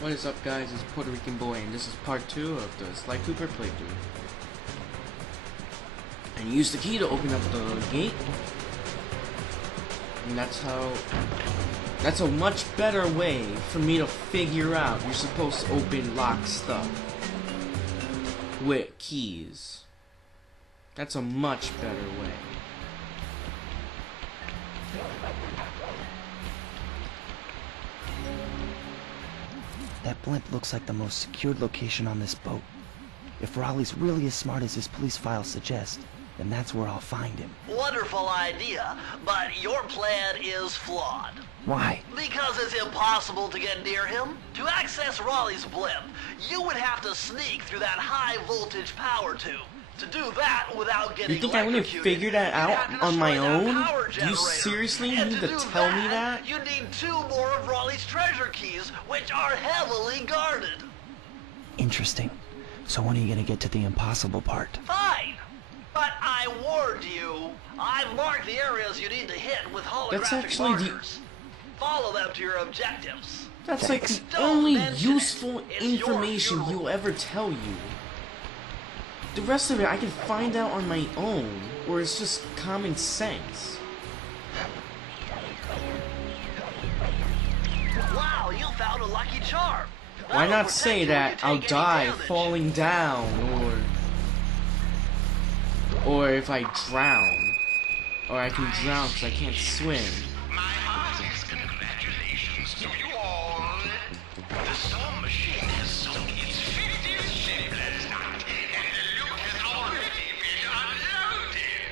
What is up, guys? It's Puerto Rican Boy, and this is part 2 of the Sly Cooper playthrough. And use the key to open up the gate. And that's a much better way for me to figure out you're supposed to open locked stuff with keys. That's a much better way. That blimp looks like the most secured location on this boat. If Raleigh's really as smart as his police files suggest, then that's where I'll find him. Wonderful idea, but your plan is flawed. Why? Because it's impossible to get near him. To access Raleigh's blimp, you would have to sneak through that high voltage power tube. To do that without getting You think I'm gonna figure that out on my own? Do you seriously need to tell me that? You need 2 more of Raleigh's treasure keys, which are heavily guarded. Interesting. So when are you gonna get to the impossible part? Fine. But I warned you. I've marked the areas you need to hit with holographic markers. Follow them to your objectives. That's like the only useful information he'll ever tell you. The rest of it I can find out on my own, or it's just common sense. Wow, you found a lucky charm. Why not say that I'll die falling down, or if I drown, or I can drown because I can't swim. My heartiest congratulations to you all. The storm machine has sunk its 50th ship last night, and the loot has already been unloaded.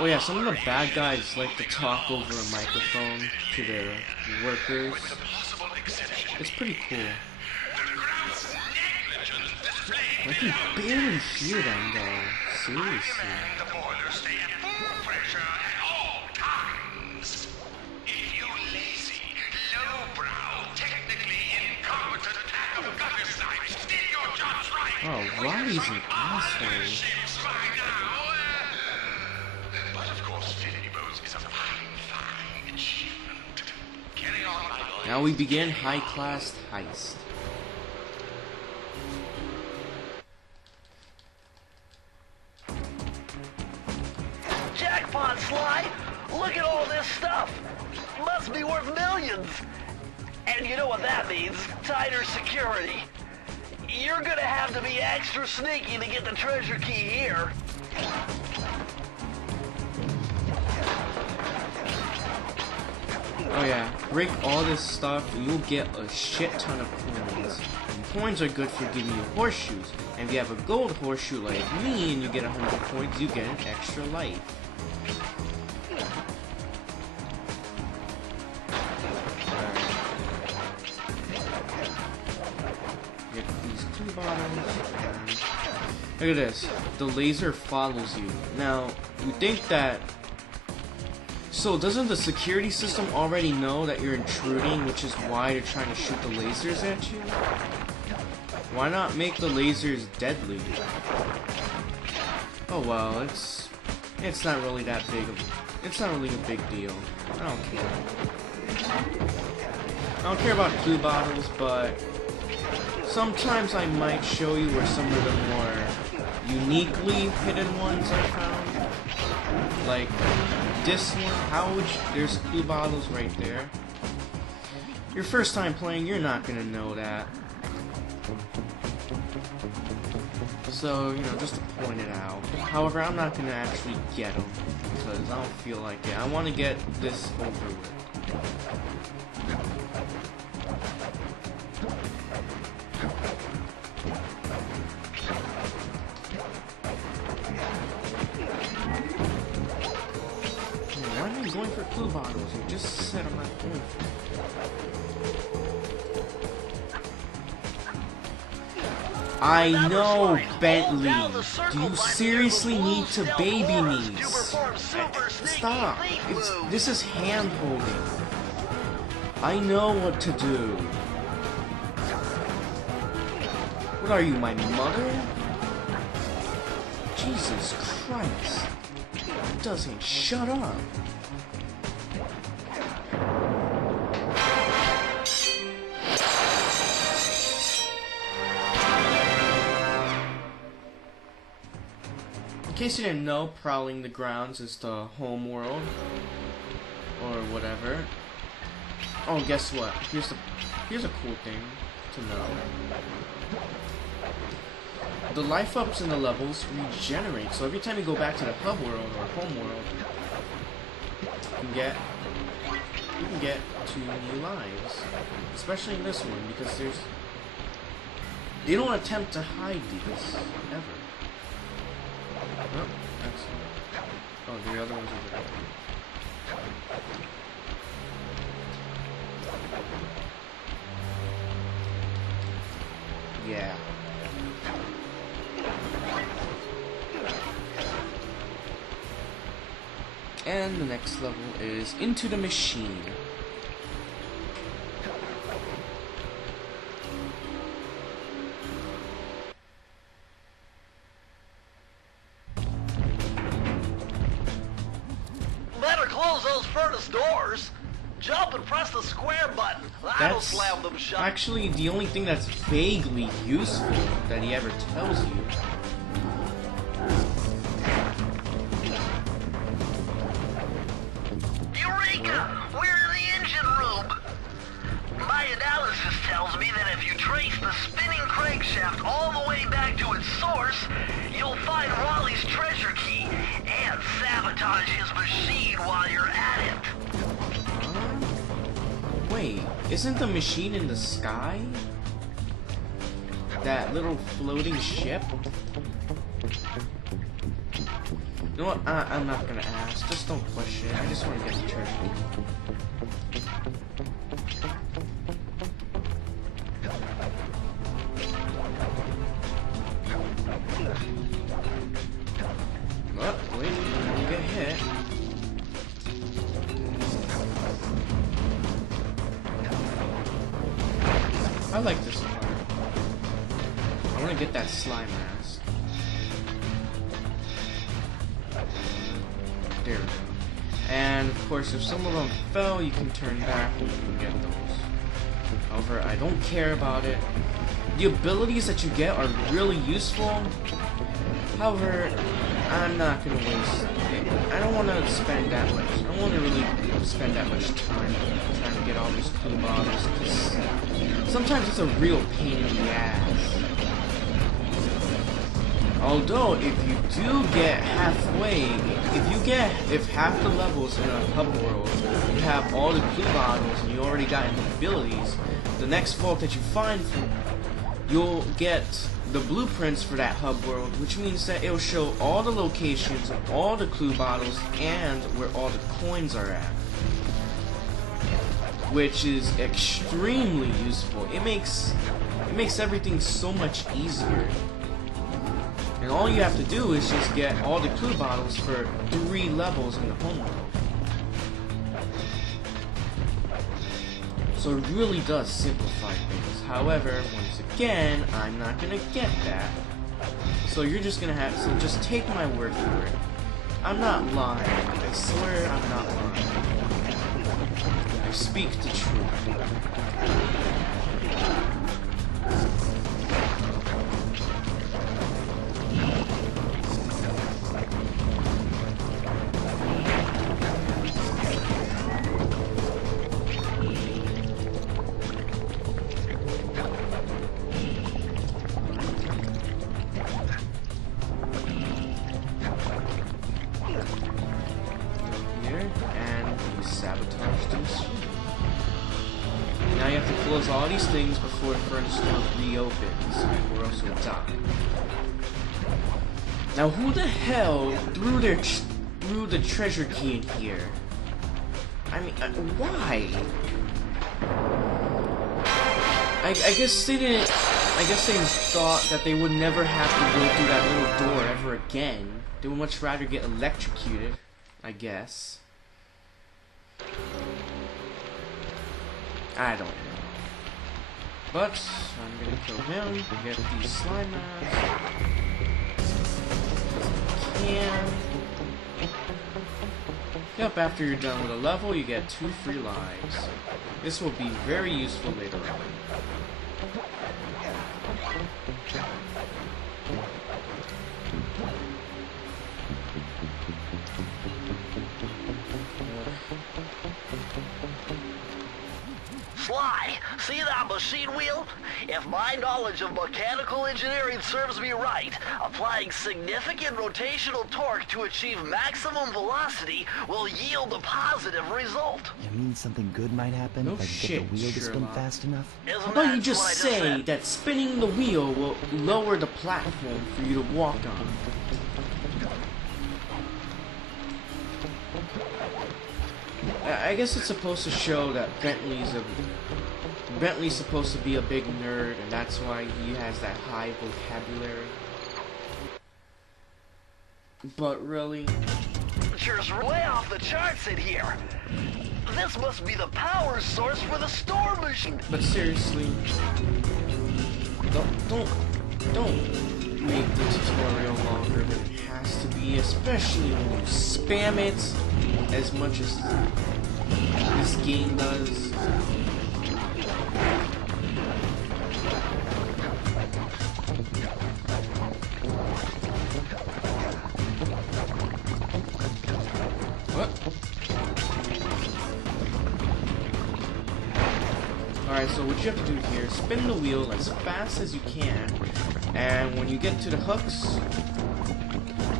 Oh yeah, some of the bad guys like to talk over a microphone to their workers. It's pretty cool. I can barely hear them though. Seriously. The boilers stay at full pressure at all times. If you lazy, lowbrow, technically incompetent pack of guttersnipes did your jobs right, Oh, Raleigh's an asshole. ships by now. But of course, filling boats is a fine, fine achievement. Carry on, my boy. Now we begin high-class heist. Jackpot, Sly! Look at all this stuff! Must be worth millions! And you know what that means? Tighter security. You're gonna have to be extra sneaky to get the treasure key here. Oh yeah, break all this stuff and you'll get a shit ton of coins. And coins are good for giving you horseshoes. And if you have a gold horseshoe like me and you get 100 coins, you get an extra life. Get these 2 bottles. And look at this. The laser follows you. Now, you think that... So, doesn't the security system already know that you're intruding, which is why they're trying to shoot the lasers at you? Why not make the lasers deadly? Oh well, it's not really that big of... It's not really a big deal. I don't care. I don't care about 2 bottles, but... Sometimes I might show you where some of the more uniquely hidden ones I found. Like... this one, there's 2 bottles right there. Your first time playing, you're not gonna know that. So, you know, just to point it out. However, I'm not gonna actually get them because I don't feel like it. I want to get this over with. Why am I going for 2 bottles? You just said I'm not going for it. I know, Bentley. Do you seriously need to baby me? Stop. This is hand-holding. I know what to do. What are you, my mother? Jesus Christ. It doesn't shut up. case you didn't know, prowling the grounds is the home world. Or whatever. Oh, guess what? Here's a cool thing to know. The life ups in the levels regenerate, so every time you go back to the hub world or home world, you can get 2 new lives. Especially in this one, because they don't attempt to hide these ever. Oh, excellent. Oh, the other ones are there. Yeah. And the next level is Into the Machine. Better close those furnace doors. Jump and press the square button. That'll slam them shut. Actually the only thing that's vaguely useful that he ever tells you. Eureka! We're in the engine room. My analysis tells me that if you trace the spinning crankshaft all the way back to its source, you'll find Raleigh's treasure key and sabotage his machine while you're at it. Wait, isn't the machine in the sky? That little floating ship? You know what? I'm not gonna ask. Just don't question it. I just want to get the treasure. Oh, wait, don't get hit. I like this part. I want to get that slime mask. There we go. And of course, if some of them fell, you can turn back and you can get those. However, I don't care about it. The abilities that you get are really useful. However, I'm not gonna waste it. I don't want to spend that much. I don't want to really spend that much time trying to get all these clue bottles. Because sometimes it's a real pain in the ass. Although, if you do get halfway, if half the levels in a hub world, you have all the clue bottles and you already got the abilities, the next vault that you find, you'll get the blueprints for that hub world, which means that it'll show all the locations of all the clue bottles and where all the coins are at. Which is extremely useful. It makes everything so much easier. And all you have to do is just get all the clue bottles for 3 levels in the home world. So it really does simplify things. However, once again, I'm not gonna get that. So you're just gonna have to just take my word for it. I'm not lying. I swear I'm not lying. I speak the truth. Now you have to close all these things before the furnace door reopens, or else you'll die. Now who the hell threw the treasure key in here? I mean, why? I guess they didn't. I guess they thought that they would never have to go through that little door ever again. They would much rather get electrocuted, I guess. I don't know. But I'm gonna kill him, get these slime masks. Can. Yep, after you're done with a level, you get 2 free lives. This will be very useful later on. eye. See that machine wheel? If my knowledge of mechanical engineering serves me right, applying significant rotational torque to achieve maximum velocity will yield a positive result. You mean something good might happen No if I can shit, get the wheel to spin Sherlock. fast enough? Isn't How about you that just what I say said? that spinning the wheel will lower the platform for you to walk on? I guess it's supposed to show that Bentley's supposed to be a big nerd, and that's why he has that high vocabulary. But really, Temperature's way off the charts in here. This must be the power source for the storm machine. but seriously, don't make the tutorial longer than it has to be, especially when you spam it as much as this game does. What? Alright, so what you have to do here is spin the wheel as fast as you can, and when you get to the hooks,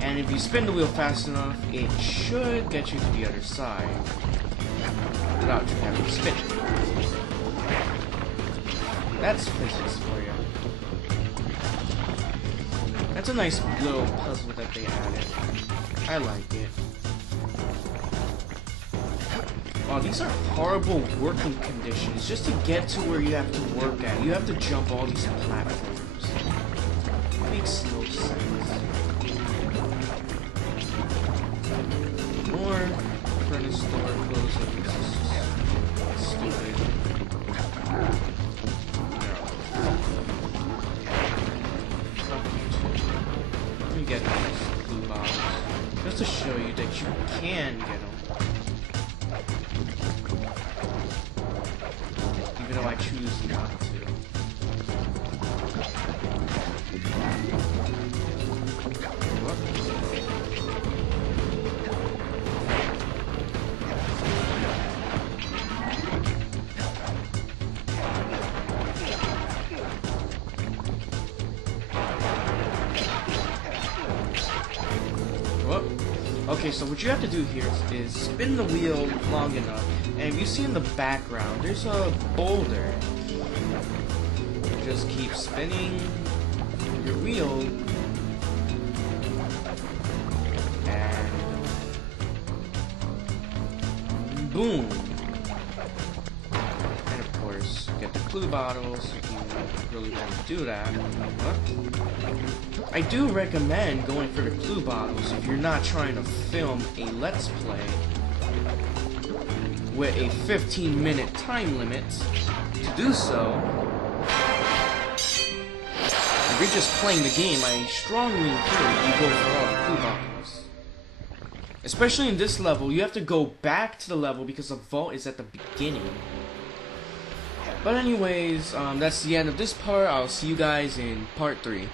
and if you spin the wheel fast enough, it should get you to the other side without you having to spin it. That's physics for you. That's a nice little puzzle that they added. I like it. Oh, these are horrible working conditions just to get to where you have to work at. You have to jump all these platforms. It makes no sense. More furnace door closing. This is stupid. Fuck you too. Let me get these blue bottles. Just to show you that you can get them. Even though I choose not to. Whoop. Okay, so what you have to do here is spin the wheel long enough, and if you see in the background, there's a boulder. Just keep spinning your wheel, and boom. And of course, get the clue bottles if you really want to do that. I do recommend going for the clue bottles if you're not trying to film a Let's Play with a 15-minute time limit. To do so, if you're just playing the game, I strongly encourage you go for all the clue bottles. Especially in this level, you have to go back to the level because the vault is at the beginning. But anyways, that's the end of this part. I'll see you guys in part 3.